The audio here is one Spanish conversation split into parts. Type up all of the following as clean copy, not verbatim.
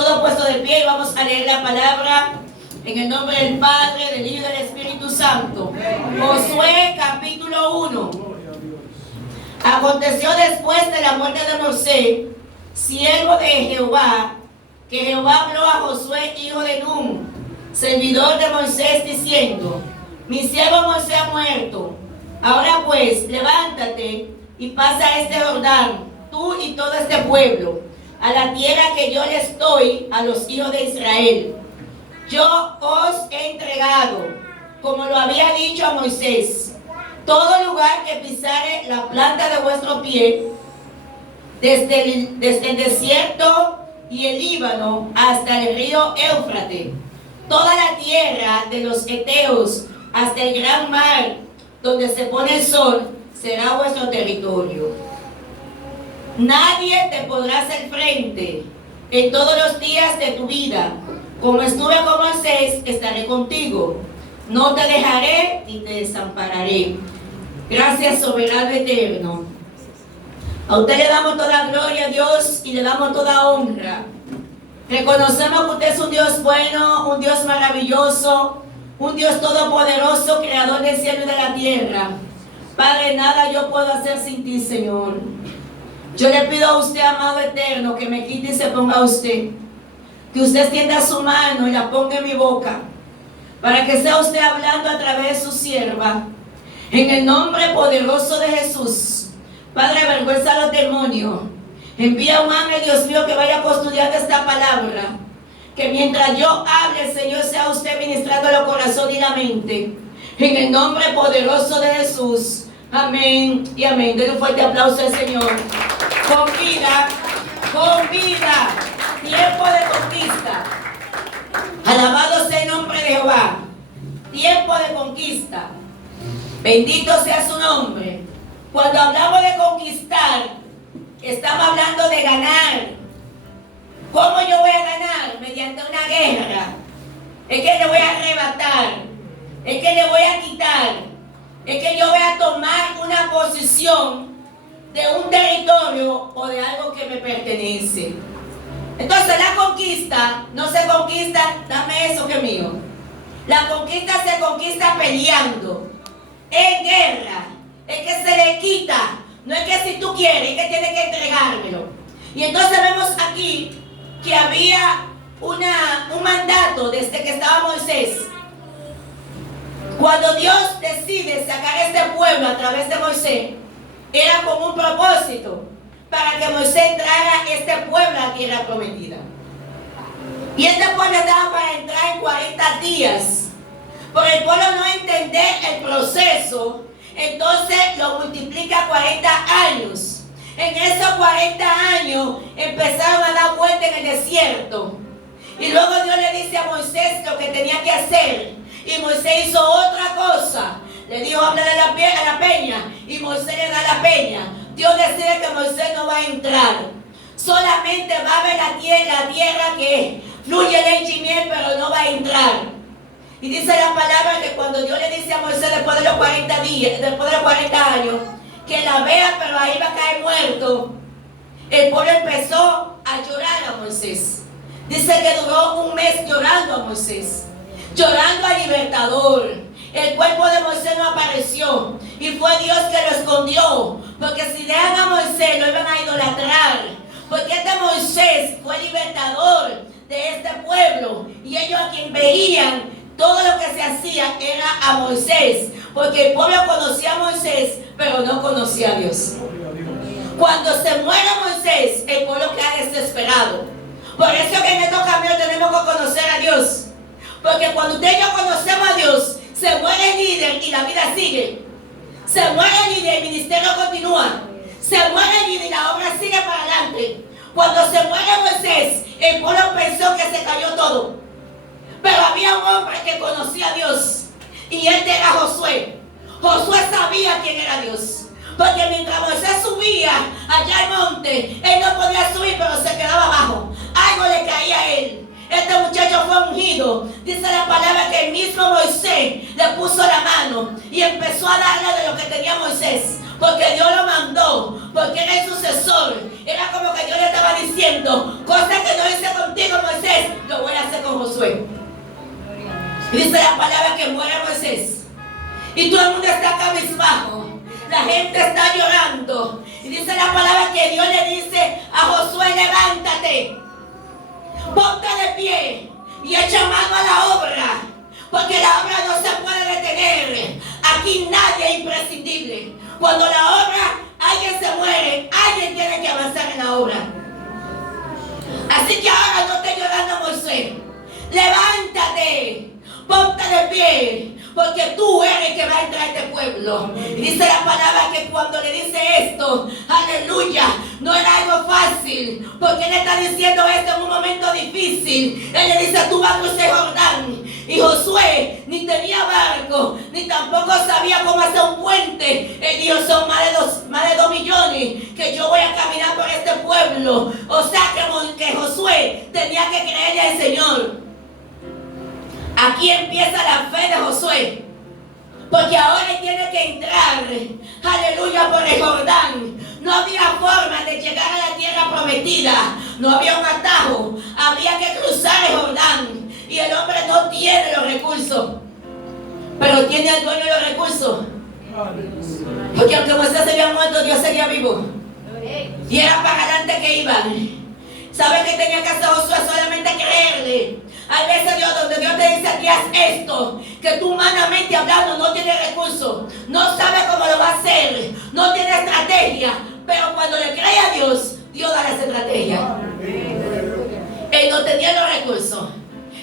Todo puesto de pie y vamos a leer la palabra en el nombre del Padre, del Hijo y del Espíritu Santo. Josué capítulo 1. Aconteció después de la muerte de Moisés, siervo de Jehová, que Jehová habló a Josué, hijo de Nun, servidor de Moisés, diciendo: mi siervo Moisés ha muerto. Ahora pues, levántate y pasa este Jordán, tú y todo este pueblo, a la tierra que yo les doy a los hijos de Israel. Yo os he entregado, como lo había dicho a Moisés, todo lugar que pisare la planta de vuestro pie, desde el desierto y el Líbano hasta el río Éufrates, toda la tierra de los heteos hasta el gran mar, donde se pone el sol, será vuestro territorio. Nadie te podrá hacer frente en todos los días de tu vida. Como estuve con Moisés, estaré contigo. No te dejaré ni te desampararé. Gracias, soberano eterno. A usted le damos toda gloria, a Dios, y le damos toda honra. Reconocemos que usted es un Dios bueno, un Dios maravilloso, un Dios todopoderoso, creador del cielo y de la tierra. Padre, nada yo puedo hacer sin ti, Señor. Yo le pido a usted, amado eterno, que me quite y se ponga a usted. Que usted extienda su mano y la ponga en mi boca, para que sea usted hablando a través de su sierva. En el nombre poderoso de Jesús. Padre, avergüenza a los demonios. Envía un ángel, Dios mío, que vaya custodiando esta palabra. Que mientras yo hable, Señor, sea usted ministrando el corazón y la mente. En el nombre poderoso de Jesús. Amén y amén. Denle un fuerte aplauso al Señor. Con vida, con vida. Tiempo de conquista. Alabado sea el nombre de Jehová. Tiempo de conquista. Bendito sea su nombre. Cuando hablamos de conquistar, estamos hablando de ganar. ¿Cómo yo voy a ganar? Mediante una guerra. Es que le voy a arrebatar. Es que le voy a quitar. Es que yo voy a tomar una posición de un territorio o de algo que me pertenece. Entonces la conquista no se conquista, dame eso que es mío. La conquista se conquista peleando, en guerra. Es que se le quita. No es que si tú quieres, es que tienes que entregármelo. Y entonces vemos aquí que había un mandato desde que estaba Moisés. Cuando Dios decide sacar a este pueblo a través de Moisés, era con un propósito, para que Moisés entrara a este pueblo a la tierra prometida. Y este pueblo estaba para entrar en 40 días. Por el pueblo no entender el proceso, entonces lo multiplica 40 años. En esos 40 años empezaron a dar vuelta en el desierto. Y luego Dios le dice a Moisés lo que tenía que hacer. Y Moisés hizo otra cosa. Le dijo, háblale a la peña. Y Moisés le da la peña. Dios decide que Moisés no va a entrar. Solamente va a ver la tierra que fluye leche y miel, pero no va a entrar. Y dice la palabra que cuando Dios le dice a Moisés después de los 40 días, después de los 40 años, que la vea, pero ahí va a caer muerto, el pueblo empezó a llorar a Moisés. Dice que duró un mes llorando a Moisés, llorando al libertador. El cuerpo de Moisés no apareció y fue Dios que lo escondió, porque si dejan a Moisés lo iban a idolatrar, porque este Moisés fue libertador de este pueblo y ellos a quien veían todo lo que se hacía era a Moisés, porque el pueblo conocía a Moisés pero no conocía a Dios. Cuando se muere Moisés, el pueblo queda desesperado. Por eso que en estos caminos tenemos que conocer a Dios, porque cuando usted y yo conocemos a Dios, se muere el líder y la vida sigue. Se muere el líder y el ministerio continúa. Se muere el líder y la obra sigue para adelante. Cuando se muere Moisés, el pueblo pensó que se cayó todo. Pero había un hombre que conocía a Dios. Y este era Josué. Josué sabía quién era Dios. Porque mientras Moisés subía allá al monte, él no podía subir, pero se quedaba abajo. Algo le caía a él. Este muchacho fue ungido. Dice la palabra que el mismo Moisés le puso la mano y empezó a darle de lo que tenía Moisés. porque Dios lo mandó, porque era el sucesor. Era como que Dios le estaba diciendo, cosa que no hice contigo, Moisés, lo voy a hacer con Josué. Dice la palabra que muere Moisés y todo el mundo está cabizbajo, la gente está llorando, y dice la palabra que Dios le dice a Josué: levántate, ponte de pie y echa mano a la obra, porque la obra no se puede detener. Aquí nadie es imprescindible. Cuando la obra, alguien se muere, alguien tiene que avanzar en la obra. Así que ahora no esté llorando, Moisés. Levántate, ponte de pie, porque tú eres el que va a entrar a este pueblo. Y dice la palabra que cuando le dice esto, aleluya, no era algo fácil, porque él está diciendo esto en un momento difícil. Él le dice: tú vas a cruzar Jordán. Y Josué ni tenía barco, ni tampoco sabía cómo hacer un puente. Él dijo: son más de 2 millones que yo voy a caminar por este pueblo. O sea que Josué tenía que creerle al Señor. Aquí empieza la fe de Josué, porque ahora él tiene que entrar, aleluya, por el Jordán. No había forma de llegar a la tierra prometida, no había un atajo, había que cruzar el Jordán. Y el hombre no tiene los recursos, pero tiene al dueño de los recursos. Porque aunque Moisés se había muerto, Dios seguía vivo, y era para adelante que iban. ¿Sabe qué tenía que hacer Josué? Solamente creerle. Hay veces donde Dios te dice: a ti haz esto, que tú humanamente hablando no tienes recursos, no sabes cómo lo va a hacer, no tiene estrategia, pero cuando le cree a Dios, Dios da la estrategia. Él no tenía los recursos,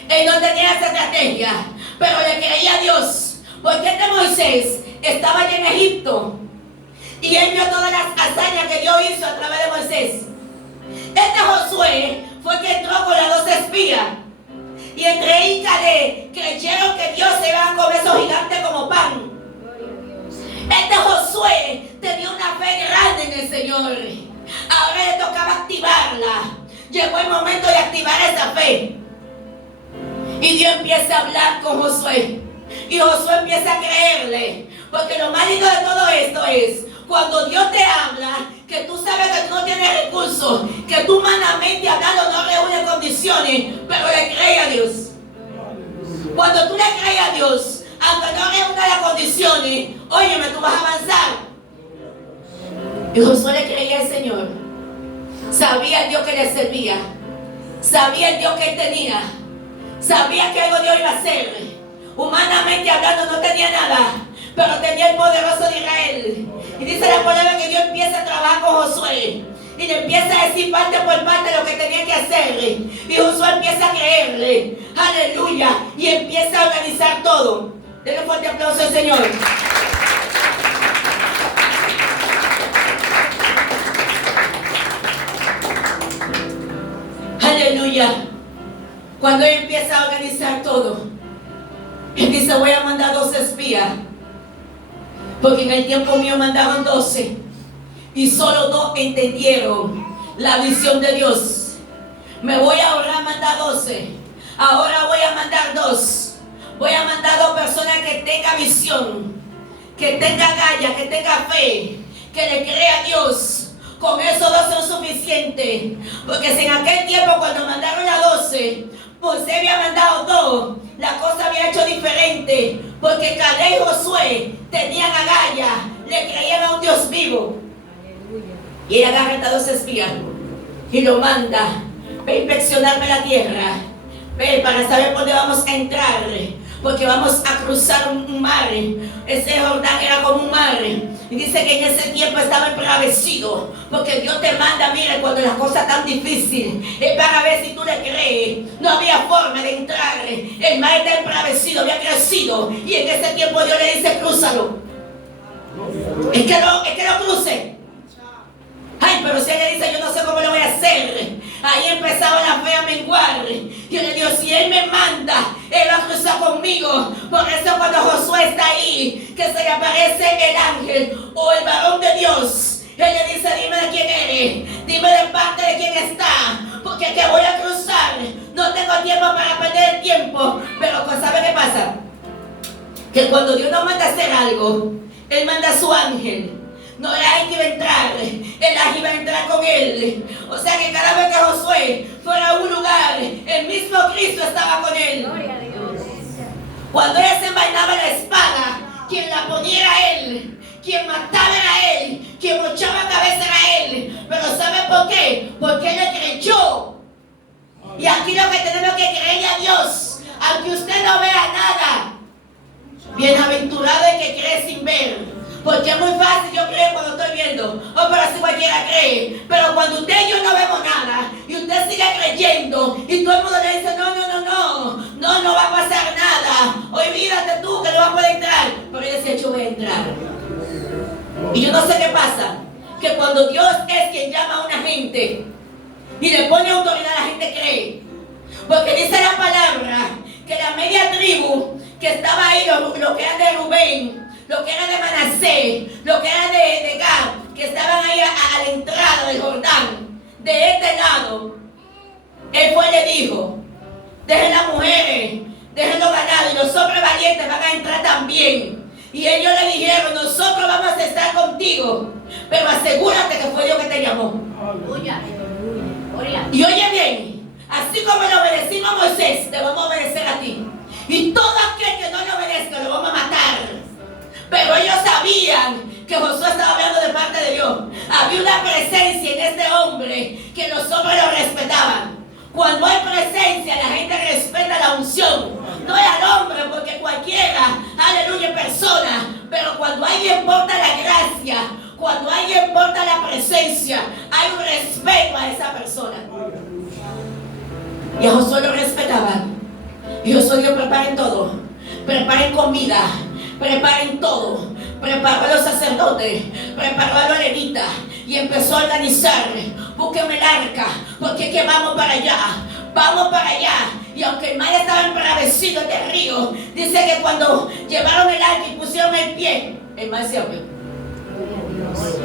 él no tenía esa estrategia, pero le creía a Dios, porque este Moisés estaba allá en Egipto y él vio todas las hazañas que Dios hizo a través de Moisés. Este Josué fue el que entró con las 2 espías. Y entre ellos creyeron que Dios se iba a comer esos gigantes como pan. Este Josué tenía una fe grande en el Señor. Ahora le tocaba activarla. Llegó el momento de activar esa fe. Y Dios empieza a hablar con Josué. Y Josué empieza a creerle. Porque lo más lindo de todo esto es cuando Dios te habla, que tú sabes que tú no tienes recursos, que tú humanamente hablando no reúnes condiciones, pero le crees a Dios. Cuando tú le crees a Dios, aunque no reúna las condiciones, óyeme, tú vas a avanzar. Y Josué le creía al Señor. Sabía el Dios que le servía, sabía el Dios que él tenía, sabía que algo Dios iba a hacer. Humanamente hablando no tenía nada, pero tenía el poderoso de Israel. Y dice la palabra que Dios empieza a trabajar con Josué y le empieza a decir parte por parte lo que tenía que hacer. Y Josué empieza a creerle, aleluya, y empieza a organizar todo. Denle un fuerte aplauso al Señor. Aleluya. Cuando él empieza a organizar todo, él dice: voy a mandar 12 espías, porque en el tiempo mío mandaban 12 y solo 2 entendieron la visión de Dios. Me voy a ahorrar mandar 12. Ahora voy a mandar 2. Voy a mandar 2 personas que tengan visión, que tengan galla, que tengan fe, que le crea a Dios. Con esos 2 son suficientes. Porque si en aquel tiempo, cuando mandaron a 12, Moisés había mandado 2, la cosa había hecho diferente. Porque Caleb y Josué tenían agallas, le creían a un Dios vivo. Y él agarra a 2 espías y lo manda: ve a inspeccionarme la tierra, ve para saber por dónde vamos a entrar, porque vamos a cruzar un mar. Ese Jordán era como un mar. Y dice que en ese tiempo estaba embravecido, porque Dios te manda, mire, cuando las cosas están difíciles, es para ver si tú le crees. No había forma de entrar. El mar está embravecido, había crecido, y en ese tiempo Dios le dice: crúzalo. Es que lo cruce. Ay, pero si él le dice: yo no sé cómo lo voy a hacer. Ahí empezaba la fe a menguar. Yo le digo: si él me manda, él va a cruzar conmigo. Por eso cuando Josué está ahí, que se le aparece el ángel o el varón de Dios, él le dice: dime de quién eres, dime de parte de quién está, porque que voy a cruzar. No tengo tiempo para perder el tiempo. Pero ¿sabe qué pasa? Que cuando Dios nos manda a hacer algo, Él manda a su ángel. no era él que iba a entrar, Elijah iba a entrar con él. O sea que cada vez que Josué fuera a un lugar, el mismo Cristo estaba con él. Gloria a Dios. Cuando él se envainaba la espada, quien la ponía era él, quien mataba era él, quien mochaba cabeza era él. Pero ¿sabe por qué? Porque él le creyó. Y aquí lo que tenemos que creerle a Dios, aunque usted no vea nada. Bienaventurado el que cree sin ver. Porque es muy fácil yo creer cuando estoy viendo. Oh, pero si cualquiera cree. Pero cuando usted y yo no vemos nada, y usted sigue creyendo, y todo el mundo le dice, no va a pasar nada. Olvídate tú que no vas a poder entrar. Pero él decía, yo voy a entrar. Y yo no sé qué pasa. Que cuando Dios es quien llama a una gente y le pone autoridad, la gente cree. Porque dice la palabra que la media tribu que estaba ahí, lo que era de Rubén, lo que era de Manasés, lo que era de Gad, que estaban ahí a la entrada del Jordán, de este lado, él fue y le dijo, dejen las mujeres, dejen los ganados, y los hombres valientes van a entrar también. Y ellos le dijeron, nosotros vamos a estar contigo, pero asegúrate que fue Dios que te llamó. Y oye bien, así como le obedecimos a Moisés, te vamos a obedecer a ti. Y todo aquel que no le obedezca lo vamos a matar. Pero ellos sabían que Josué estaba hablando de parte de Dios. Había una presencia en este hombre que los hombres lo respetaban. Cuando hay presencia, la gente respeta la unción. No es al hombre, porque cualquiera, aleluya, persona. Pero cuando a alguien importa la gracia, cuando a alguien importa la presencia, hay un respeto a esa persona. Y a Josué lo respetaban. Y Josué dijo, preparen todo. Preparen comida. Preparen todo. Preparó a los sacerdotes. Preparó a los levitas. Y empezó a organizar. Búsquenme el arca. Porque es que vamos para allá. Vamos para allá. Y aunque el mar estaba embravecido del río, dice que cuando llevaron el arca y pusieron el pie, el mar se abrió.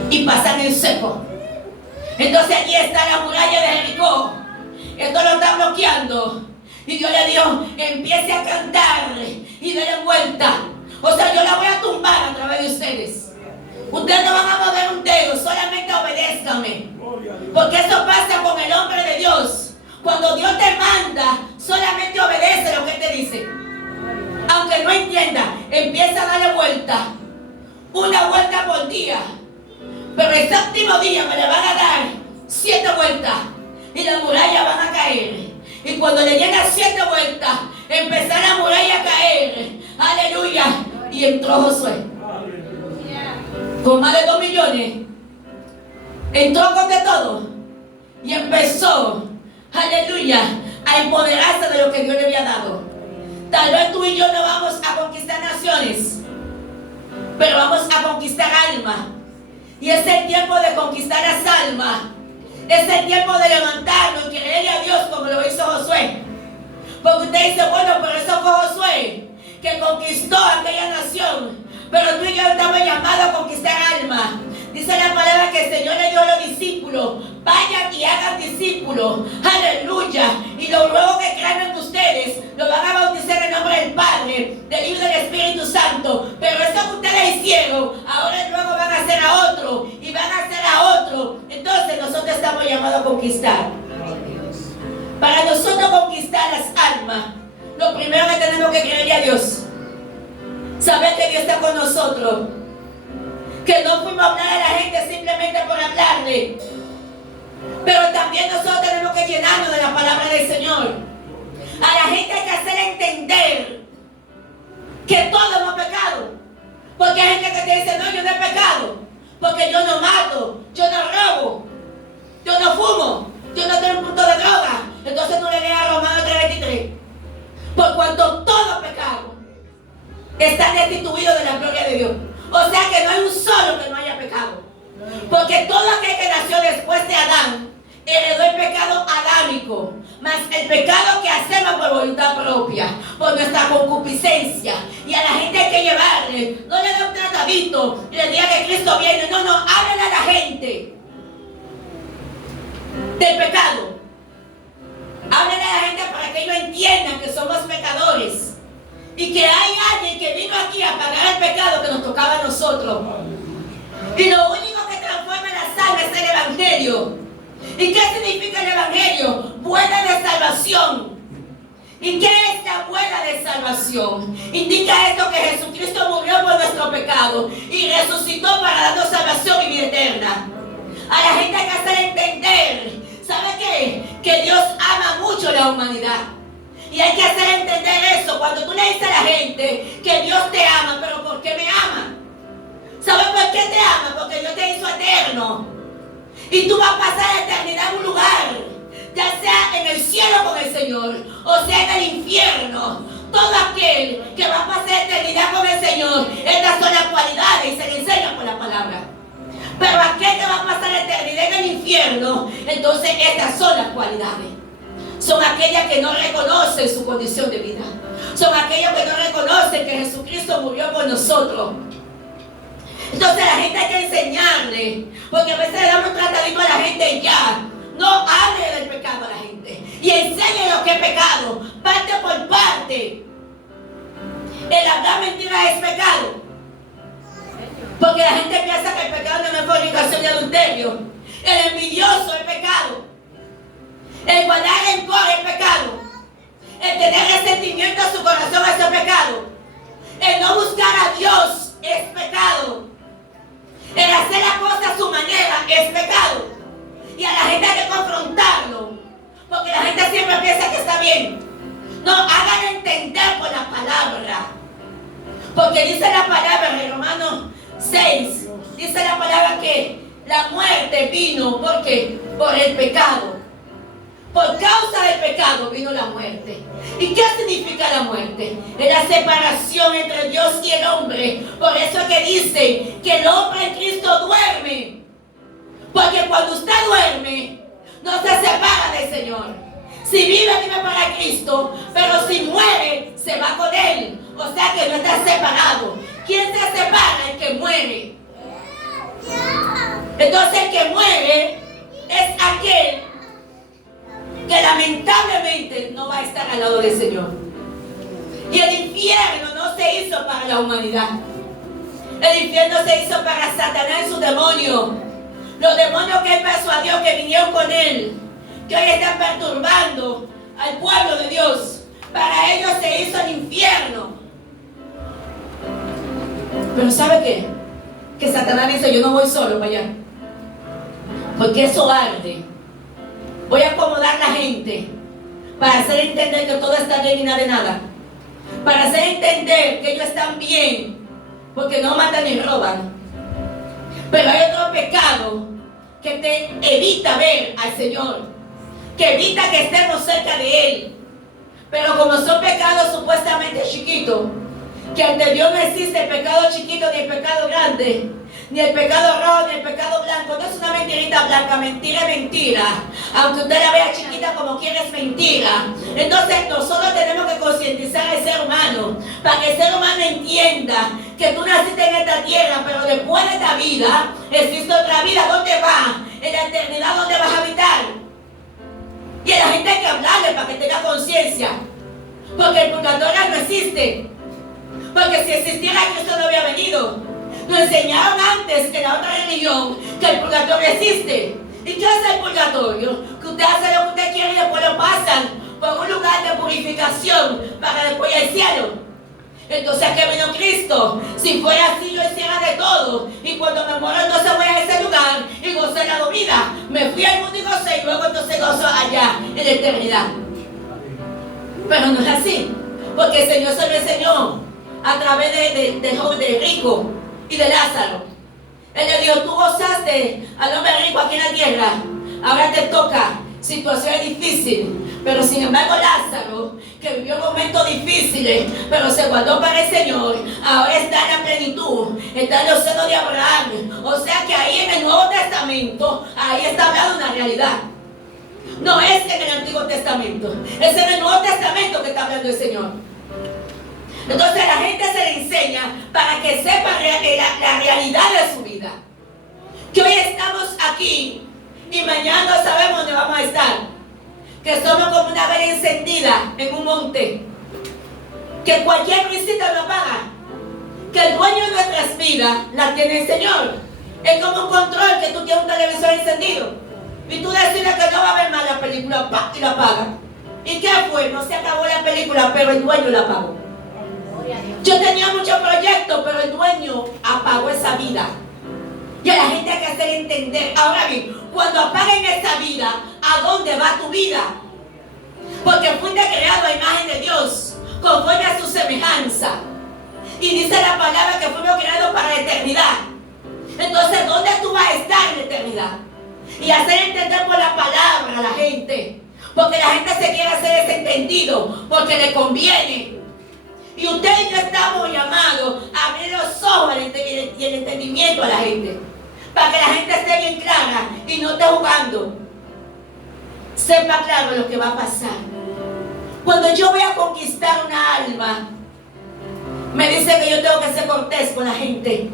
Y pasan en seco. Entonces allí está la muralla de Jericó. Esto lo está bloqueando. Y Dios le dijo, empiece a cantar y denle vuelta. O sea, yo la voy a tumbar a través de ustedes. Ustedes no van a mover un dedo, solamente obedézcame. Porque eso pasa con el hombre de Dios. Cuando Dios te manda, solamente obedece lo que te dice. Aunque no entienda, empieza a darle vuelta. Una vuelta por día. Pero el séptimo día me le van a dar 7 vueltas. Y las murallas van a caer. Y cuando le llegan 7 vueltas, empezó la muralla a caer. Aleluya. Y entró Josué. Con más de 2 millones. Entró con de todo. Y empezó, aleluya, a empoderarse de lo que Dios le había dado. Tal vez tú y yo no vamos a conquistar naciones, pero vamos a conquistar almas. Y es el tiempo de conquistar las almas. Es el tiempo de levantarnos y creerle a Dios como lo hizo Josué. Porque usted dice, bueno, pero eso fue Josué que conquistó aquella nación. Pero tú y yo estamos llamados a conquistar almas. Dice la palabra que el Señor le dio a los discípulos, vayan y hagan discípulos. Aleluya. Y lo luego que crean en ustedes, lo van a bautizar en el nombre del Padre, del Hijo y del Espíritu Santo. Pero eso que ustedes hicieron, ahora luego van a hacer a otro, y van a hacer a otro. Entonces nosotros estamos llamados a conquistar. Para nosotros conquistar las almas, lo primero que tenemos que creerle a Dios. Saber que Dios está con nosotros. Que no fuimos a hablar a la gente simplemente por hablarle. Pero también nosotros tenemos que llenarnos de la palabra del Señor. A la gente hay que hacer entender que todo no es pecado. Porque hay gente que te dice, no, yo no he pecado. Porque yo no mato, yo no robo, yo no fumo, yo no tengo un punto de droga. Entonces tú le lees a Romanos 3:23. Por cuanto todo pecado está destituido de la gloria de Dios. O sea que no hay un solo que no haya pecado. Porque todo aquel que nació después de Adán heredó el pecado adámico, más el pecado que hacemos por voluntad propia, por nuestra concupiscencia. Y a la gente hay que llevarle, no le dé un tratadito y le diga que Cristo viene. No, háblenle a la gente del pecado. Háblenle a la gente para que ellos entiendan que somos pecadores. Y que hay alguien que vino aquí a pagar el pecado que nos tocaba a nosotros. Y lo único que transforma las almas es el Evangelio. ¿Y qué significa el Evangelio? Buena de salvación. ¿Y qué es la buena de salvación? Indica esto, que Jesucristo murió por nuestro pecado y resucitó para darnos salvación y vida eterna. A la gente hay que hacer entender, ¿sabe qué? Que Dios ama mucho la humanidad. Y hay que hacer entender eso. Cuando tú le dices a la gente que Dios te ama, pero ¿por qué me ama? ¿Sabes por qué te ama? Porque Dios te hizo eterno. Y tú vas a pasar la eternidad en un lugar, ya sea en el cielo con el Señor, o sea en el infierno. Todo aquel que va a pasar la eternidad con el Señor, estas son las cualidades y se le enseña por la palabra. Pero aquel que va a pasar la eternidad en el infierno, entonces estas son las cualidades. Son aquellas que no reconocen su condición de vida. Son aquellos que no reconocen que Jesucristo murió por nosotros. Entonces la gente hay que enseñarle, porque a veces le damos un tratadito a la gente y ya. No hable del pecado a la gente y enseñe lo que es pecado, parte por parte. El hablar mentira es pecado, porque la gente piensa que el pecado no es fornicación y adulterio. El envidioso es pecado, el guardar rencor es pecado, el tener resentimiento en su corazón es pecado, el no buscar a Dios es pecado, el hacer las cosas a su manera es pecado. Y a la gente hay que confrontarlo, porque la gente siempre piensa que está bien. No, hagan entender por la palabra, porque dice la palabra en Romanos 6, dice la palabra que la muerte vino, ¿por qué? Por el pecado. Por causa del pecado vino la muerte. ¿Y qué significa la muerte? Es la separación entre Dios y el hombre. Por eso es que dice que el hombre en Cristo duerme. Porque cuando usted duerme, no se separa del Señor. Si vive, vive para Cristo, pero si muere, se va con Él. O sea que no está separado. ¿Quién se separa? El que muere. Entonces el que muere es aquel que lamentablemente no va a estar al lado del Señor. Y el infierno no se hizo para la humanidad. El infierno se hizo para Satanás y sus demonios. Los demonios que él persuadió que vinieron con él, que hoy están perturbando al pueblo de Dios. Para ellos se hizo el infierno. Pero ¿sabe qué? Que Satanás dice, yo no voy solo para allá, porque eso arde. Voy a acomodar la gente para hacer entender que todo está bien y nada de nada. Para hacer entender que ellos están bien, porque no matan ni roban. Pero hay otro pecado que te evita ver al Señor, que evita que estemos cerca de Él. Pero como son pecados supuestamente chiquitos, que ante Dios no existe el pecado chiquito ni el pecado grande, ni el pecado rojo ni el pecado blanco. No es una mentirita blanca, mentira es mentira. Aunque usted la vea chiquita como quiera, es mentira. Entonces nosotros tenemos que concientizar al ser humano, para que el ser humano entienda que tú naciste en esta tierra, pero después de esta vida existe otra vida. ¿Dónde vas? En la eternidad, ¿dónde vas a habitar? Y a la gente hay que hablarle para que tenga conciencia, porque el purgatorio no existe. Porque si existiera, Cristo no había venido. Nos enseñaron antes que la otra religión que el purgatorio existe. ¿Y qué es el purgatorio? Que usted hace lo que usted quiere y después lo pasan por un lugar de purificación para después ir al cielo. Entonces, ¿a qué vino Cristo? Si fuera así, yo hiciera de todo. Y cuando me muero, entonces voy a ese lugar y gocé la vida. Me fui al mundo y gocé, y luego entonces gozo allá en la eternidad. Pero no es así, porque el Señor se lo enseñó a través de rico y de Lázaro. Él le dijo, tú gozaste al hombre rico aquí en la tierra, ahora te toca situaciones difíciles. Pero sin embargo Lázaro, que vivió momentos difíciles, pero se guardó para el Señor, ahora está en la plenitud, está en los senos de Abraham. O sea que ahí en el Nuevo Testamento, ahí está hablando una realidad. No es en el Antiguo Testamento, es en el Nuevo Testamento que está hablando el Señor. Entonces la gente se le enseña para que sepa la realidad de su vida. Que hoy estamos aquí y mañana no sabemos dónde vamos a estar. Que somos como una vela encendida en un monte, que cualquier visita nos paga. Que el dueño de nuestras vidas la tiene el Señor. Es como un control que tú tienes un televisor encendido. Y tú decides que no va a ver más la película, ¡pam! Y la apagas. ¿Y qué fue? No se acabó la película, pero el dueño la apagó. Yo tenía muchos proyectos, pero el dueño apagó esa vida. Y a la gente hay que hacer entender. Ahora bien, cuando apaguen esa vida, ¿a dónde va tu vida? Porque fuiste creado a imagen de Dios, conforme a su semejanza. Y dice la palabra que fuimos creados para la eternidad. Entonces, ¿dónde tú vas a estar en la eternidad? Y hacer entender por la palabra a la gente. Porque la gente se quiere hacer ese entendido, porque le conviene. Y usted y yo estamos llamados a abrir los ojos y el entendimiento a la gente. Para que la gente esté bien clara y no esté jugando. Sepa claro lo que va a pasar. Cuando yo voy a conquistar una alma, me dice que yo tengo que ser cortés con la gente.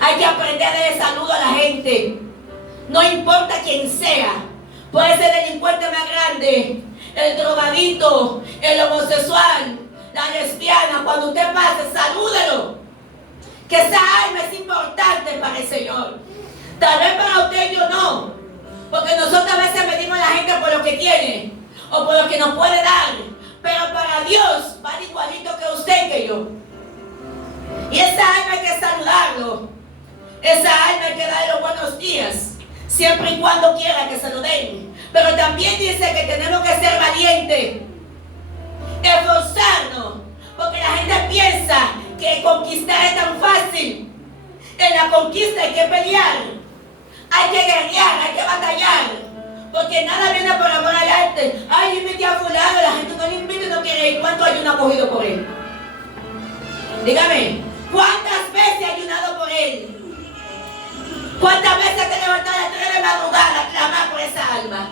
Hay que aprender a darle saludo a la gente. No importa quién sea. Puede ser el delincuente más grande, el drogadito, el homosexual, la lesbiana. Cuando usted pase, salúdelo. Que esa alma es importante para el Señor. Tal vez para usted y yo no. Porque nosotros a veces medimos a la gente por lo que tiene o por lo que nos puede dar. Pero para Dios vale igualito que usted y que yo. Y esa alma hay que saludarlo. Esa alma hay que darle los buenos días. Siempre y cuando quiera que se lo den. Pero también dice que tenemos que ser valientes. Esforzarnos. Porque la gente piensa que conquistar es tan fácil. En la conquista hay que pelear. Hay que guerrear, hay que batallar. Porque nada viene por amor al arte. Ay, invité a fulano, la gente no le invita y no quiere ir. ¿Cuánto ayuno ha cogido por él? Dígame, ¿cuántas veces ha ayunado por él? ¿Cuántas veces te levantas a las 3 de madrugada a clamar por esa alma?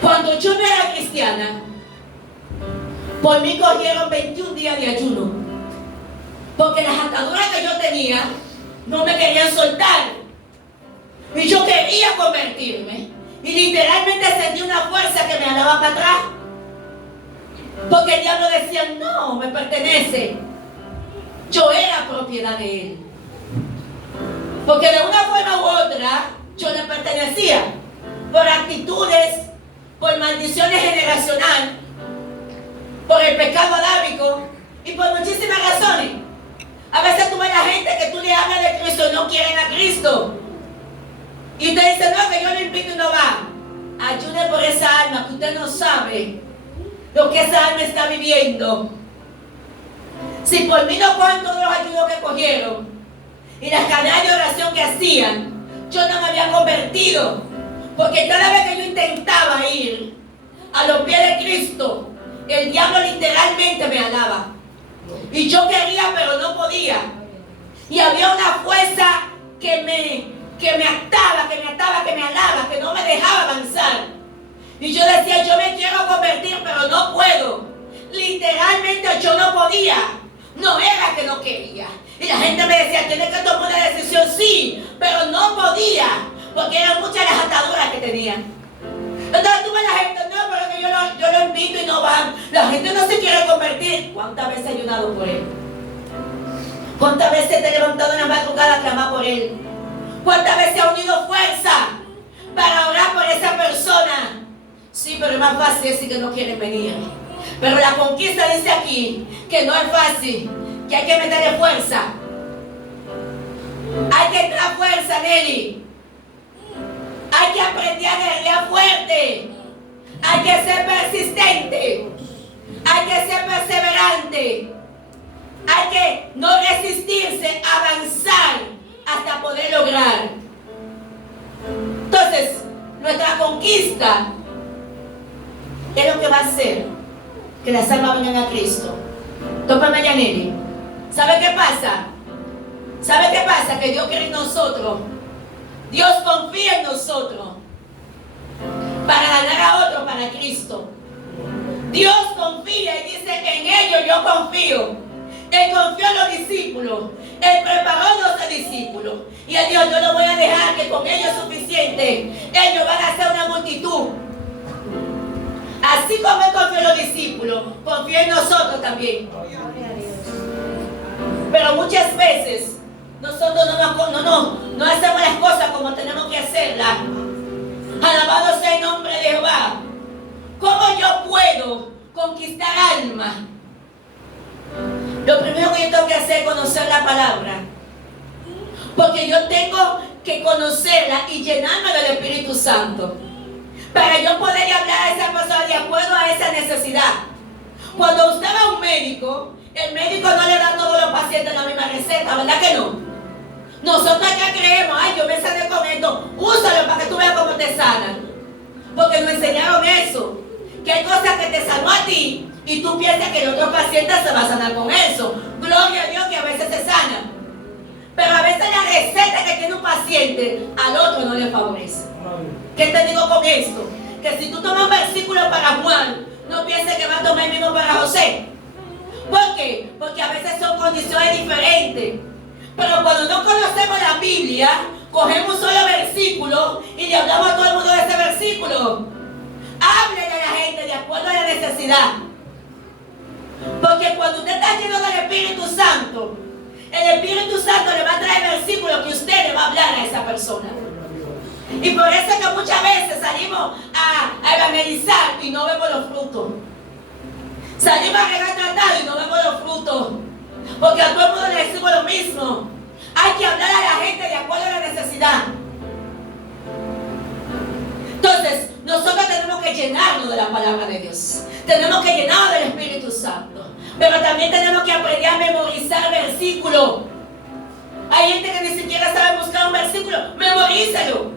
Cuando yo me era cristiana, por mí cogieron 21 días de ayuno. Porque las ataduras que yo tenía no me querían soltar. Y yo quería convertirme. Y literalmente sentí una fuerza que me jalaba para atrás. Porque el diablo decía, no, me pertenece. Yo era propiedad de él. Porque de una forma u otra, yo le pertenecía. Por actitudes, por maldiciones generacionales, por el pecado adámico y por muchísimas razones. A veces tú ves a la gente que tú le hablas de Cristo y no quieren a Cristo. Y usted dice, no, que yo le invito y no va. Ayude por esa alma, que usted no sabe lo que esa alma está viviendo. Si por mí no fueron todos los ayudos que cogieron y las cadenas de oración que hacían, yo no me había convertido. Porque cada vez que yo intentaba ir a los pies de Cristo, el diablo literalmente me alaba. Y yo quería, pero no podía. Y había una fuerza que me ataba, que me alaba, que no me dejaba avanzar. Y yo decía, yo me quiero convertir, pero no puedo. Literalmente yo no podía. No era que no quería. Y la gente me decía, tienes que tomar una decisión, sí, pero no podía. Porque eran muchas las ataduras que tenía. Entonces tú ves a la gente, no, pero que yo lo invito y no van. La gente no se quiere convertir. ¿Cuántas veces he ayunado por él? ¿Cuántas veces te he levantado en la madrugada a clamar por él? ¿Cuántas veces ha unido fuerza para orar por esa persona? Sí, pero es más fácil decir que no quieren venir. Pero la conquista dice aquí que no es fácil, que hay que meterle fuerza. Hay que entrar fuerza, Nelly. Hay que aprender a guerrear fuerte. Hay que ser persistente. Hay que ser perseverante. Hay que no resistirse, avanzar hasta poder lograr. Entonces, nuestra conquista es lo que va a hacer que las almas vengan a Cristo. Tópame, Yaneli. ¿Sabe qué pasa? ¿Sabe qué pasa? Que Dios quiere en nosotros. Dios confía en nosotros para ganar a otro para Cristo. Dios confía y dice, en ellos yo confío. Él confió en los discípulos. Él preparó 12 discípulos. Y él dijo, yo no voy a dejar que con ellos es suficiente. Ellos van a ser una multitud. Así como Él confió en los discípulos, confía en nosotros también. Pero muchas veces nosotros no hacemos las cosas como tenemos que hacerlas. Alabado sea el nombre de Jehová. ¿Cómo yo puedo conquistar almas? Lo primero que yo tengo que hacer es conocer la palabra. Porque yo tengo que conocerla y llenarme del Espíritu Santo. Para yo poder hablar a esa persona de acuerdo a esa necesidad. Cuando usted va a un médico, el médico no le da a todos los pacientes la misma receta, ¿verdad que no? Nosotros acá creemos, ay, yo me sané con esto, úsalo para que tú veas cómo te sanan. Porque nos enseñaron eso. Que hay cosas que te sanó a ti y tú piensas que el otro paciente se va a sanar con eso. Gloria a Dios que a veces se sana. Pero a veces la receta que tiene un paciente al otro no le favorece. ¿Qué te digo con esto? Que si tú tomas un versículo para Juan, no pienses que va a tomar el mismo para José. ¿Por qué? Porque a veces son condiciones diferentes. Pero cuando no conocemos la Biblia, cogemos un solo versículo y le hablamos a todo el mundo de ese versículo. Háblele a la gente de acuerdo a la necesidad. Porque cuando usted está lleno del Espíritu Santo, el Espíritu Santo le va a traer versículos que usted le va a hablar a esa persona. Y por eso es que muchas veces salimos a evangelizar y no vemos los frutos. Salimos a regar tratado y no vemos los frutos. Porque a todo el mundo le decimos lo mismo. Hay que hablar a la gente de acuerdo a la necesidad. Entonces, nosotros tenemos que llenarnos de la palabra de Dios. Tenemos que llenarnos del Espíritu Santo. Pero también tenemos que aprender a memorizar versículos. Hay gente que ni siquiera sabe buscar un versículo. Memorízalo.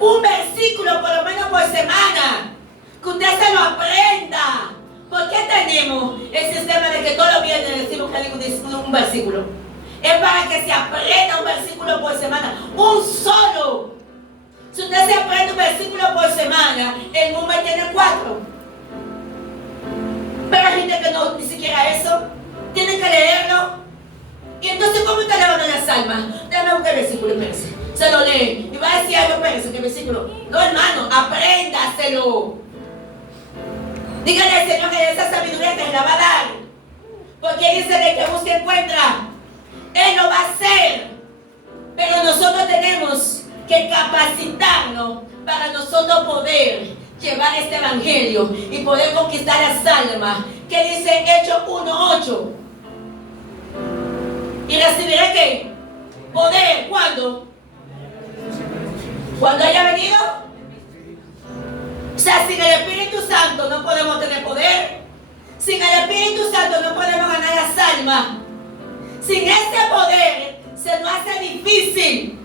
Un versículo por lo menos por semana. Que usted se lo aprenda. ¿Por qué tenemos el sistema de que todos los viernes decimos que un versículo? Es para que se aprenda un versículo por semana. Un solo. Si usted se aprende un versículo por semana, el mundo tiene 4. Pero hay gente que no, ni siquiera eso. Tienen que leerlo. Y entonces, ¿cómo usted le van a las almas? Déjame buscar el versículo, espérese. Se lo lee. Y va a decir algo, espérese, ¿qué versículo? No, hermano, apréndaselo. Dígale al Señor que esa sabiduría te la va a dar. Porque dice de que busca encuentra. Él lo va a hacer. Pero nosotros tenemos que capacitarnos para nosotros poder llevar este evangelio y poder conquistar las almas. ¿Qué dice Hechos 1:8? ¿Y recibiré qué? Poder. ¿Cuándo? ¿Cuándo haya venido? O sea, sin el Espíritu Santo no podemos tener poder. Sin el Espíritu Santo no podemos ganar las almas. Sin ese poder se nos hace difícil.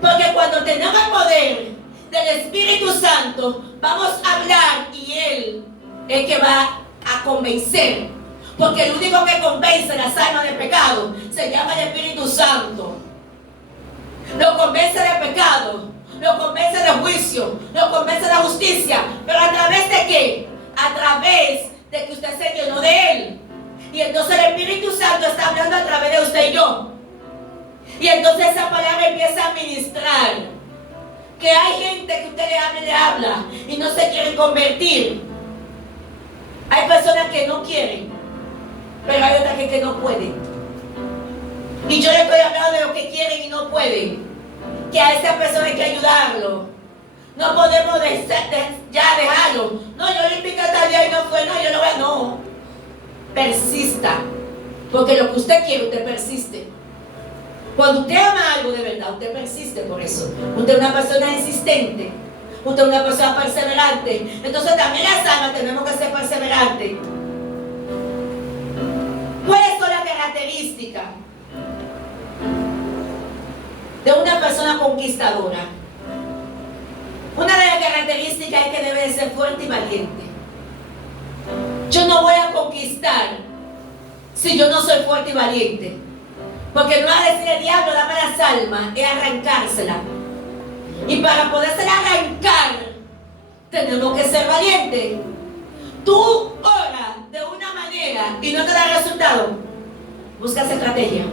Porque cuando tenemos el poder del Espíritu Santo, vamos a hablar y Él es que va a convencer. Porque el único que convence las almas de pecado se llama el Espíritu Santo. Lo convence de pecado, lo convence de juicio, lo convence de justicia. ¿Pero a través de qué? A través de que usted se llenó de Él. Y entonces el Espíritu Santo está hablando a través de usted y yo. Y entonces esa palabra empieza a ministrar. Que hay gente que usted le habla y no se quieren convertir. Hay personas que no quieren, pero hay otras que no pueden. Y yo le estoy hablando de los que quieren y no pueden. Que a esa persona hay que ayudarlo. No podemos ya dejarlo. No, yo le invité a tal día y no fue. No, yo no voy. No. Persista. Porque lo que usted quiere, usted persiste. Cuando usted ama algo de verdad, usted persiste por eso. Usted es una persona insistente. Usted es una persona perseverante. Entonces también las almas tenemos que ser perseverantes. ¿Cuáles son las características de una persona conquistadora? Una de las características es que debe de ser fuerte y valiente. Yo no voy a conquistar si yo no soy fuerte y valiente. Porque no va a decir el diablo, dame las almas, es arrancársela. Y para podérsela arrancar, tenemos que ser valientes. Tú oras de una manera y no te da resultado. Buscas estrategia.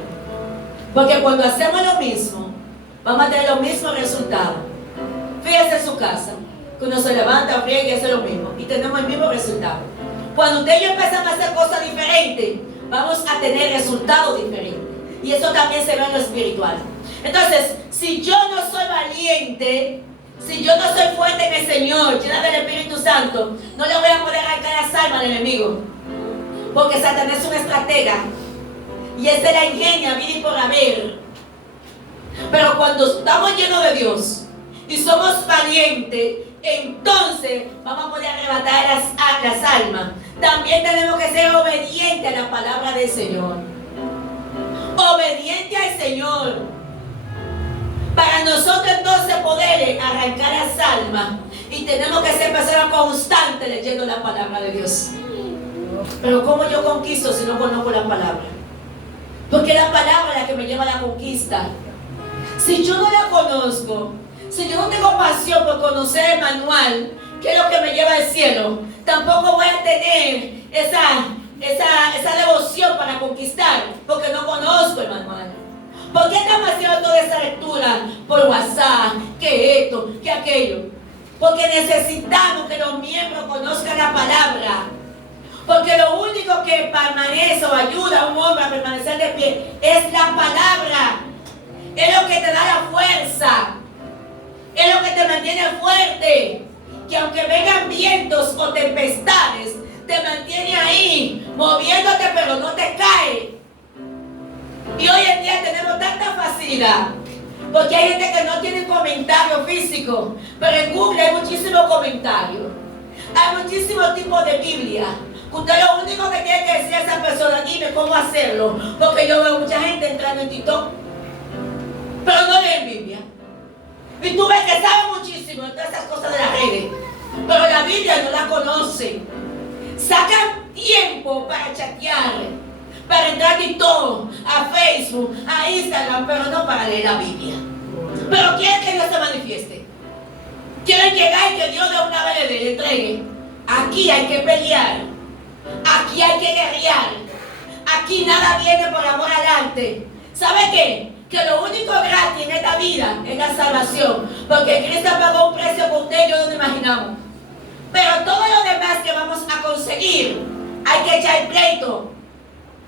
Porque cuando hacemos lo mismo, vamos a tener los mismos resultados. Fíjese en su casa, que uno se levanta, friega y hace lo mismo. Y tenemos el mismo resultado. Cuando usted y yo empezamos a hacer cosas diferentes, vamos a tener resultados diferentes. Y eso también se ve en lo espiritual. Entonces, si yo no soy valiente, si yo no soy fuerte en el Señor, llena del Espíritu Santo, no le voy a poder arrancar las almas al enemigo. Porque Satanás es un estratega. Y él se la ingenia, vida y por haber. Pero cuando estamos llenos de Dios y somos valientes, entonces vamos a poder arrebatar las almas. También tenemos que ser obedientes a la palabra del Señor. Obediente al Señor. Para nosotros entonces poder arrancar las almas. Y tenemos que ser personas constantes leyendo la palabra de Dios. Pero ¿cómo yo conquisto si no conozco la palabra? Porque la palabra es la que me lleva a la conquista. Si yo no la conozco, si yo no tengo pasión por conocer el manual, que es lo que me lleva al cielo, tampoco voy a tener esa devoción para conquistar, porque no conozco el manual. ¿Por qué estamos haciendo toda esa lectura por WhatsApp, que esto, que aquello? Porque necesitamos que los miembros conozcan la palabra. Porque lo único que permanece o ayuda a un hombre a permanecer de pie es la palabra. Es lo que te da la fuerza. Es lo que te mantiene fuerte. Que aunque vengan vientos o tempestades, te mantiene ahí, moviéndote, pero no te cae. Y hoy en día tenemos tanta facilidad. Porque hay gente que no tiene comentario físico. Pero en Google hay muchísimos comentarios. Hay muchísimos tipos de Biblia. Usted lo único que tiene que decir a esa persona, dime cómo hacerlo. Porque yo veo mucha gente entrando en TikTok, pero no leen Biblia. Y tú ves que sabe muchísimo de todas esas cosas de las redes, pero la Biblia no la conoce. Sacan tiempo para chatear, para entrar a TikTok, a Facebook, a Instagram, pero no para leer la Biblia. Pero quieren que Dios se manifieste. Quieren llegar y que Dios de una vez le entregue. Aquí hay que pelear. Aquí hay que guerrear. Aquí nada viene por amor al arte. ¿Sabe qué? Que lo único gratis en esta vida es la salvación. Porque Cristo pagó un precio por usted y yo no lo imaginamos. Pero todo lo demás que vamos a conseguir, hay que echar el pleito.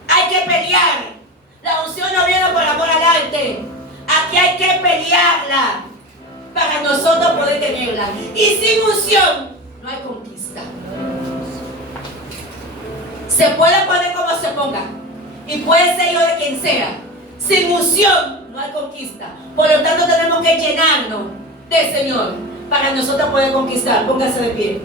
Hay que pelear. La unción no viene por amor al arte. Aquí hay que pelearla para nosotros poder tenerla. Y sin unción no hay conquista. Se puede poner como se ponga. Y puede ser hijo de quien sea. Sin unción no hay conquista. Por lo tanto tenemos que llenarnos del Señor para nosotros poder conquistar. Póngase de pie.